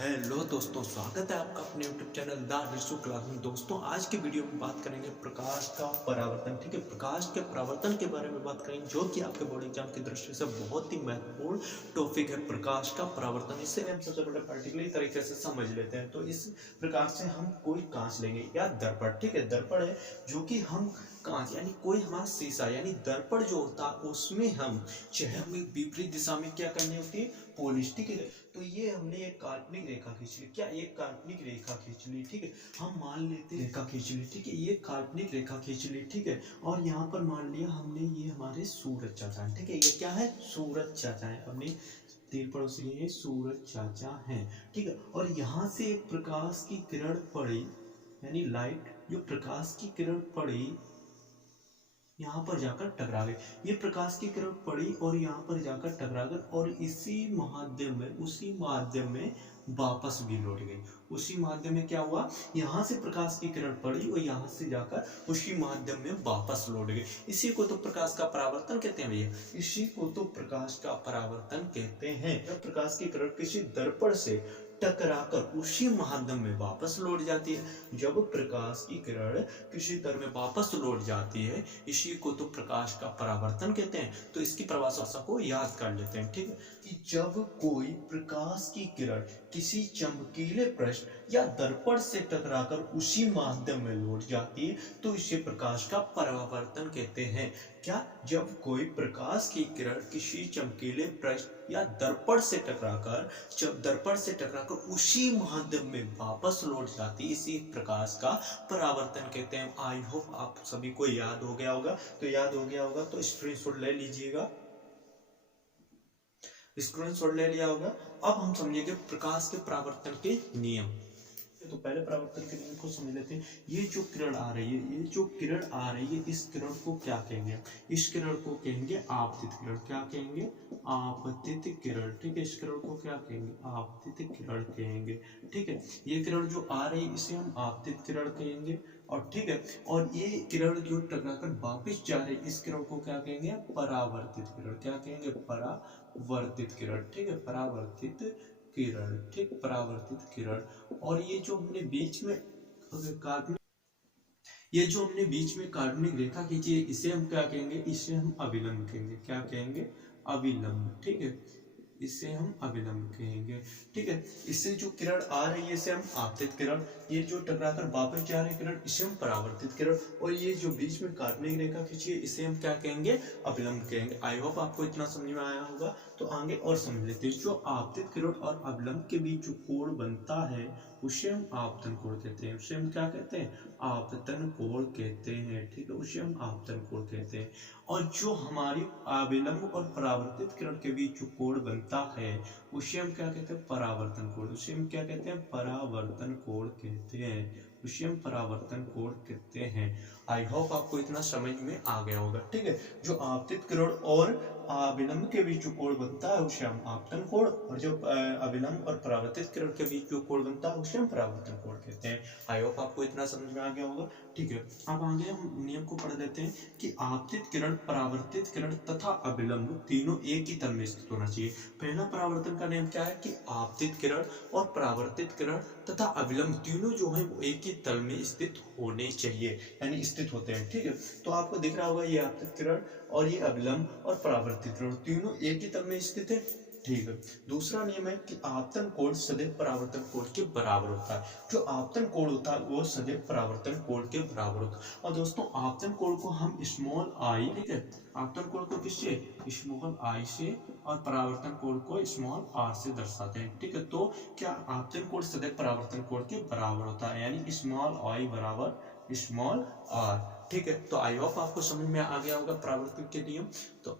Hello दोस्तों, स्वागत है आपका अपने YouTube channel the Rishu class में। दोस्तों, आज के वीडियो में बात करेंगे प्रकाश का परावर्तन। ठीक है, प्रकाश के परावर्तन के बारे में बात करेंगे, जो कि आपके बोर्ड एग्जाम की दृष्टि से बहुत ही महत्वपूर्ण टॉपिक है। प्रकाश का परावर्तन, इससे हम सबसे पहले पार्टिकुलर तरीके से समझ लेते हैं। तो इस प्रकार से हम कोई कांच लेंगे या दर्पण। ठीक है, दर्पण है जो कि हम कांच यानी कोई हमारा शीशा यानी दर्पण जो होता है उसमें हम चेहरे में विपरीत दिशा में क्या करनी होती है, पॉलिश। ठीक है, तो ये हमने एक काल्पनिक रेखा खींच ली। क्या एक काल्पनिक रेखा खींच ली? ठीक है, हम मान लेते हैं रेखा खींच ली। ठीक है, ये काल्पनिक रेखा खींच ली। ठीक है, और यहाँ पर मान लिया हमने ये हमारे सूरज चाचा है। ठीक है, ये क्या है? सूरज चाचा है। अपने तीर पड़ोसी ये सूरज चाचा है। ठीक है, और यहाँ से एक प्रकाश की किरण पड़ी यानी लाइट, जो प्रकाश की किरण पड़ी यहाँ पर जाकर टकरा गई। ये प्रकाश की किरण पड़ी और यहाँ पर जाकर टकरा गई और उसी माध्यम में वापस भी लौट गई। उसी माध्यम में क्या हुआ, यहाँ से प्रकाश की किरण पड़ी और यहाँ से जाकर उसी माध्यम में वापस लौट गई। इसी को तो प्रकाश का परावर्तन कहते हैं भैया। इसी को तो प्रकाश का परावर्तन कहते हैं। जब प्रकाश की किरण किसी दर्पण से टकराकर उसी माध्यम में वापस लौट जाती है। जब प्रकाश की किरण किसी दर में वापस लौट जाती है, इसी को तो प्रकाश का परावर्तन कहते हैं। तो इसकी परिभाषा को याद कर लेते हैं। ठीक है, कि जब कोई प्रकाश की किरण किसी चमकीले पृष्ठ या दर्पण से टकराकर उसी माध्यम में लौट जाती है, तो इसे प्रकाश का परावर्तन कहते हैं। क्या? जब कोई प्रकाश की किरण किसी चमकीले पृष्ठ या दर्पण से टकराकर उसी माध्यम में वापस लौट जाती, इसी प्रकाश का परावर्तन कहते हैं। आई होप आप सभी को याद हो गया होगा। तो याद हो गया होगा तो स्क्रीनशॉट ले लीजिएगा। स्क्रीनशॉट ले लिया होगा। अब हम समझेंगे प्रकाश के परावर्तन के नियम। तो पहले परावर्तन के नियम को समझ लेते हैं। ये जो किरण आ रही है, इस किरण को क्या कहेंगे? इस किरण को कहेंगे आपतित किरण। क्या कहेंगे? आपतित किरण। ठीक है, इस किरण को क्या कहेंगे? आपतित किरण कहेंगे। ठीक है, ये किरण जो आ रही है इसे हम आपतित किरण कहेंगे। और ठीक है, और ये किरण जो टकराकर वापस जा रही है, इस किरण को क्या कहेंगे? परावर्तित किरण। क्या कहेंगे? परावर्तित किरण। ठीक है, परावर्तित किरण। ठीक, परावर्तित किरण। और ये जो हमने बीच में काल्पनिक रेखा खींची है, इसे हम क्या कहेंगे? इसे हम अभिलंब कहेंगे। क्या कहेंगे? अभिलंब। ठीक है, इसे हम अभिलंब कहेंगे। ठीक है, इससे जो किरण आ रही है इसे हम आपतित किरण, ये जो टकराकर वापस जा रही किरण इसे हम परावर्तित किरण, और ये जो बीच में काल्पनिक रेखा खींची है इसे हम क्या कहेंगे? अभिलंब कहेंगे। आई होप आपको इतना समझ में आया होगा। तो आगे और समझ लेते हैं। जो आपतित किरण और अभिलंब के बीच जो कोण बनता है उसे हम आपतन कोण कहते हैं। उसे हम क्या कहते हैं? आपतन कोण कहते हैं। ठीक है, उसे हम आपतन कोण कहते हैं। और जो हमारी अभिलंब और परावर्तित किरण के बीच जो कोण बनता है उसे हम क्या कहते हैं? परावर्तन कोण। उसे हम क्या कहते हैं? परावर्तन कोण कहते हैं। उसे हम परावर्तन कोण कहते हैं। आई होप आपको इतना समझ में आ गया होगा। ठीक है, जो आपतित किरण और अभिलंब के बीच जो कोण बनता है उसे हम आपतन कोण, और जो अभिलंब और परावर्तित किरण के बीच जो कोण बनता है उसे हम परावर्तन कोण कहते हैं। आई होप आपको इतना समझ में आ गया होगा। ठीक है, अब आगे हम नियम को पढ़ लेते हैं कि आपतित किरण, परावर्तित किरण तथा अभिलंब तीनों एक ही तल में स्थित होना चाहिए। पहला परावर्तन का नियम क्या है कि आपतित किरण और परावर्तित किरण तथा अभिलंब तीनों जो है वो एक ही तल में स्थित होने चाहिए, यानी स्थित होते हैं। ठीक है, तो आपको दिख रहा होगा ये आपतित किरण और ये अभिलंब और परावर्तित किरण तीनों एक ही तल में स्थित है। ठीक है, दूसरा नियम है कि आपतन कोण सदैव परावर्तन कोण के बराबर होता है। जो आपतन कोण होता है वो सदैव परावर्तन कोण के बराबर होता है। और दोस्तों, आपतन कोण को हम स्मॉल आई, ठीक है, आपतन कोण को किससे? स्मॉल आई से, और परावर्तन कोण को स्मॉल आर से दर्शाते हैं। ठीक है, तो क्या आपतन कोण सदैव परावर्तन कोण के बराबर होता है, यानी स्मॉल आई बराबर स्मॉल आर। ठीक है, तो आई होप आपको समझ में आ गया होगा परावर्तन के नियम। तो